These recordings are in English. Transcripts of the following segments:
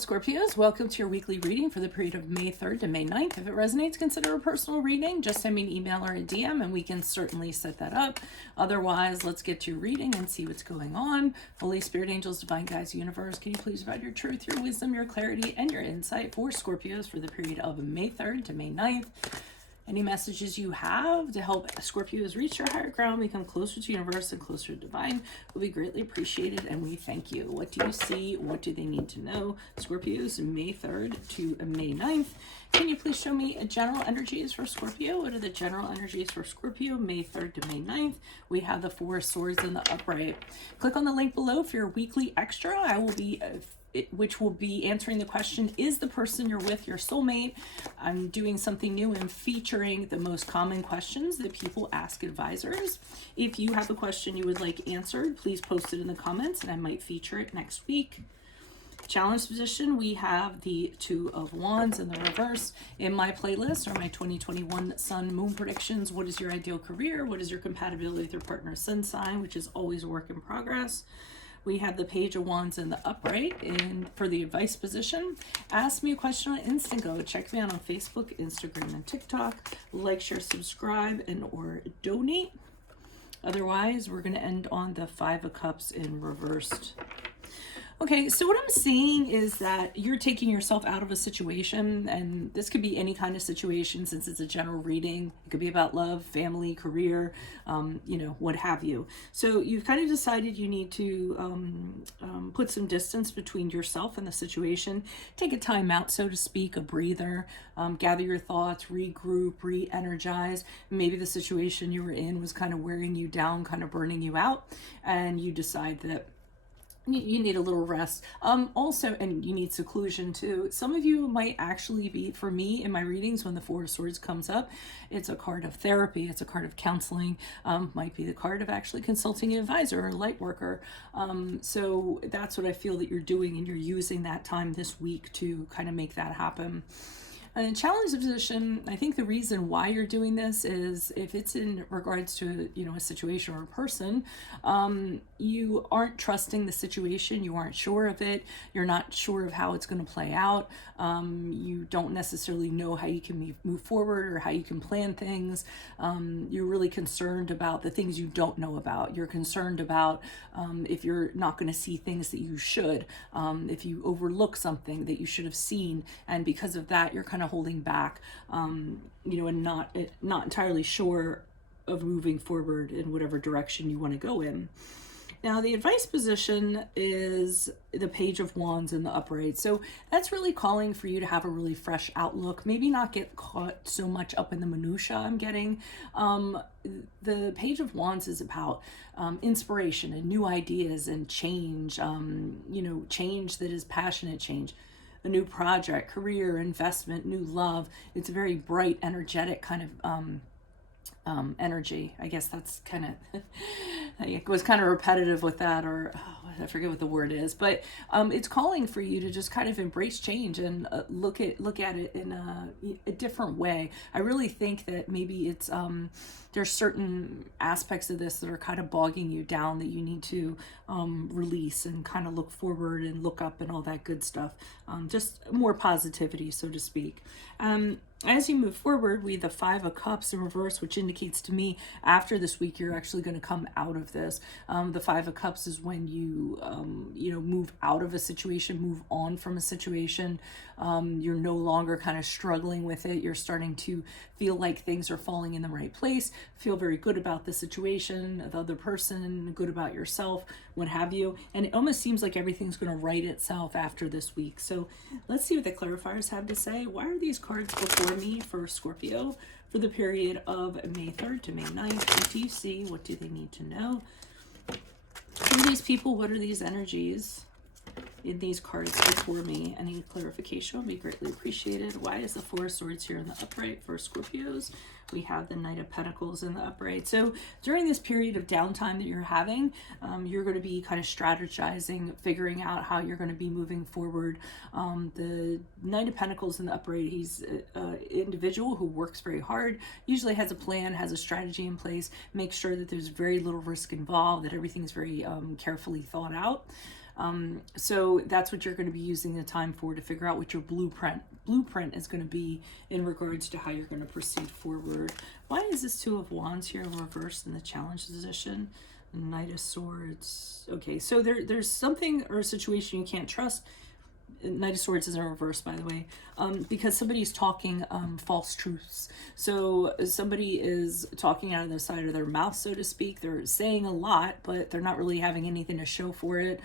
Scorpios, welcome to your weekly reading for the period of May 3rd to May 9th. If it resonates, consider a personal reading. Just send me an email or a DM and we can certainly set that up. Otherwise, let's get to your reading and see what's going on. Holy Spirit, angels, divine guides, universe, can you please provide your truth, your wisdom, your clarity, and your insight for Scorpios for the period of May 3rd to May 9th? Any messages you have to help Scorpios reach their higher ground, become closer to universe and closer to divine will be greatly appreciated, and we thank you. What do you see? What do they need to know? Scorpios, May 3rd to May 9th. Can you please show me general energies for Scorpio? What are the general energies for Scorpio, May 3rd to May 9th? We have the Four of Swords in the upright. Click on the link below for your weekly extra. I will be which will be answering the question, is the person you're with your soulmate? I'm doing something new and featuring the most common questions that people ask advisors. If you have a question you would like answered, please post it in the comments and I might feature it next week. Challenge position, we have the Two of Wands in the reverse. In my playlist are my 2021 Sun Moon predictions. What is your ideal career? What is your compatibility with your partner's sun sign, which is always a work in progress. We have the Page of Wands in the upright, and for the advice position, ask me a question on Instant Go. Check me out on Facebook, Instagram, and TikTok. Like, share, subscribe, and or donate. Otherwise, we're going to end on the Five of Cups in reversed. Okay, so what I'm seeing is that you're taking yourself out of a situation, and this could be any kind of situation since it's a general reading. It could be about love, family, career, what have you. So you've kind of decided you need to put some distance between yourself and the situation. Take a time out, so to speak, a breather, gather your thoughts, regroup, re-energize. Maybe the situation you were in was kind of wearing you down, kind of burning you out, and you decide that you need a little rest. Also, and you need seclusion too. Some of you might actually be, for me in my readings, when the Four of Swords comes up, it's a card of therapy, it's a card of counseling, might be the card of actually consulting an advisor or a light worker. So that's what I feel that you're doing, and you're using that time this week to kind of make that happen. And in challenge position, I think the reason why you're doing this is if it's in regards to, a situation or a person, you aren't trusting the situation, you aren't sure of it, you're not sure of how it's going to play out, you don't necessarily know how you can move forward or how you can plan things. You're really concerned about the things you don't know about. You're concerned about if you're not going to see things that you should, if you overlook something that you should have seen, and because of that, you're kind of holding back, and not entirely sure of moving forward in whatever direction you want to go in. Now, the advice position is the Page of Wands in the upright. So that's really calling for you to have a really fresh outlook, maybe not get caught so much up in the minutia I'm getting. The Page of Wands is about inspiration and new ideas and change, change that is passionate change. A new project, career, investment, new love. It's a very bright, energetic kind of energy. I guess that's kind of, it was kind of repetitive with that, or I forget what the word is, but it's calling for you to just kind of embrace change and look at it in a different way. I really think that maybe it's there's certain aspects of this that are kind of bogging you down that you need to release and kind of look forward and look up and all that good stuff. Just more positivity, so to speak. As you move forward, we have the Five of Cups in reverse, which indicates to me after this week, you're actually going to come out of this. The Five of Cups is when you, move out of a situation, move on from a situation. You're no longer kind of struggling with it. You're starting to feel like things are falling in the right place, feel very good about the situation, the other person, good about yourself, what have you. And it almost seems like everything's going to right itself after this week. So let's see what the clarifiers have to say. Why are these cards before me for Scorpio for the period of May 3rd to May 9th? What do you see? What do they need to know? Who are these people? What are these energies in these cards before me? Any clarification would be greatly appreciated. Why is the Four of Swords here in the upright for Scorpios? We have the Knight of Pentacles in the upright. So during this period of downtime that you're having, you're going to be kind of strategizing, figuring out how you're going to be moving forward. The Knight of Pentacles in the upright, he's an individual who works very hard, usually has a plan, has a strategy in place, makes sure that there's very little risk involved, that everything's very carefully thought out. So that's what you're going to be using the time for, to figure out what your blueprint is going to be in regards to how you're going to proceed forward. Why is this Two of Wands here reversed in the challenge position? Knight of Swords. Okay, so there's something or a situation you can't trust. Knight of Swords is in reverse, by the way, because somebody's talking false truths. So somebody is talking out of the side of their mouth, so to speak. They're saying a lot, but they're not really having anything to show for it.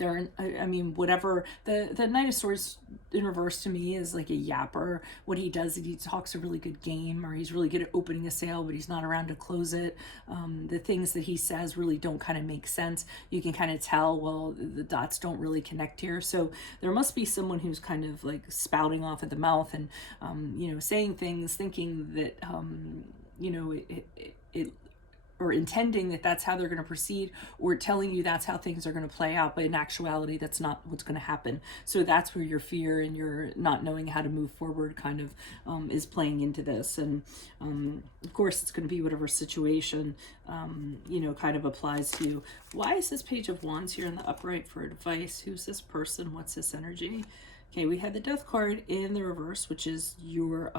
I mean, whatever. The Knight of Swords in reverse to me is like a yapper. What he does is he talks a really good game, or he's really good at opening a sale, but he's not around to close it. The things that he says really don't kind of make sense. You can kind of tell, well, the dots don't really connect here. So there must be someone who's kind of like spouting off at the mouth and, saying things, thinking that, it or intending that that's how they're going to proceed, or telling you that's how things are going to play out, but in actuality that's not what's going to happen. So that's where your fear and your not knowing how to move forward kind of is playing into this. And of course it's going to be whatever situation kind of applies to you. Why is this Page of Wands here in the upright for advice? Who's this person? What's this energy? Okay, we had the Death card in the reverse, which is your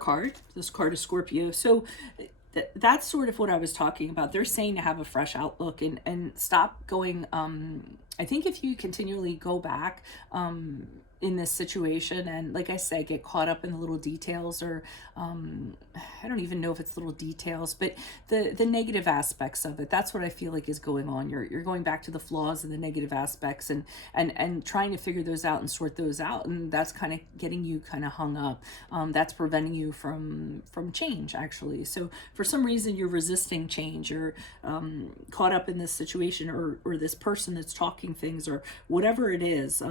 card. This card is Scorpio. So that's sort of what I was talking about. They're saying to have a fresh outlook and stop going. I think if you continually go back in this situation and, like I say, get caught up in the little details, or I don't even know if it's little details, but the negative aspects of it, that's what I feel like is going on. You're going back to the flaws and the negative aspects and trying to figure those out and sort those out, and that's kind of getting you kind of hung up. That's preventing you from change, actually. So for some reason you're resisting change. You're caught up in this situation, or this person that's talking things, or whatever it is.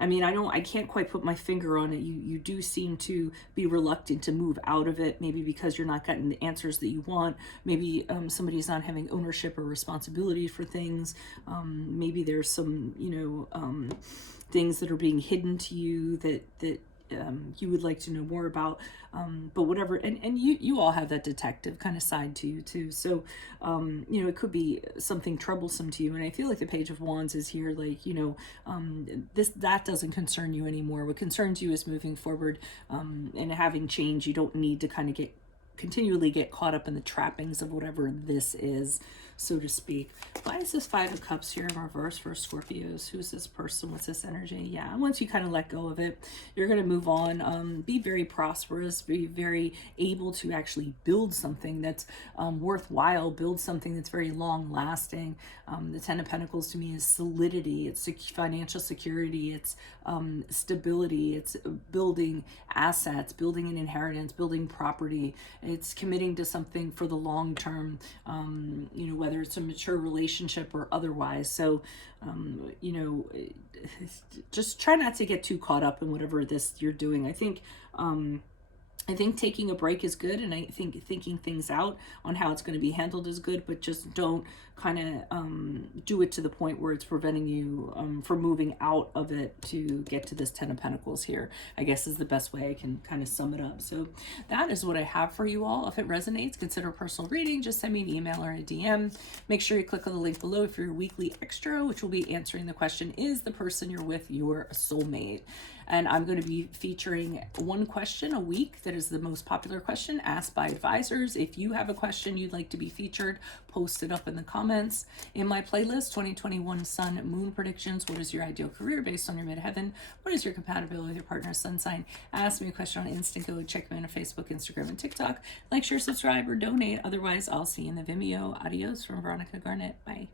I can't quite put my finger on it. You do seem to be reluctant to move out of it, maybe because you're not getting the answers that you want. Maybe somebody's not having ownership or responsibility for things. Maybe there's some, things that are being hidden to you that you would like to know more about, but whatever. And you all have that detective kind of side to you too. So, it could be something troublesome to you. And I feel like the Page of Wands is here, like, that doesn't concern you anymore. What concerns you is moving forward, and having change. You don't need to kind of continually get caught up in the trappings of whatever this is, so to speak. Why is this Five of Cups here in reverse for Scorpios? Who's this person? What's this energy? Yeah, once you kind of let go of it, you're going to move on, be very prosperous, be very able to actually build something that's worthwhile, build something that's very long lasting. The Ten of Pentacles to me is solidity, it's financial security, it's stability, it's building assets, building an inheritance, building property. It's committing to something for the long term, whether it's a mature relationship or otherwise. So, just try not to get too caught up in whatever this you're doing. I think taking a break is good, and I think thinking things out on how it's going to be handled is good, but just don't kind of do it to the point where it's preventing you from moving out of it to get to this Ten of Pentacles here, I guess is the best way I can kind of sum it up. So that is what I have for you all. If it resonates, consider a personal reading. Just send me an email or a DM. Make sure you click on the link below for your weekly extra, which will be answering the question, is the person you're with your soulmate? And I'm going to be featuring one question a week that is the most popular question asked by advisors. If you have a question you'd like to be featured, post it up in the comments. In my playlist, 2021 Sun Moon Predictions. What is your ideal career based on your midheaven? What is your compatibility with your partner's sun sign? Ask me a question on Instant. Go check me on Facebook, Instagram, and TikTok. Like, share, subscribe, or donate. Otherwise, I'll see you in the Vimeo. Adios from Veronica Garnett. Bye.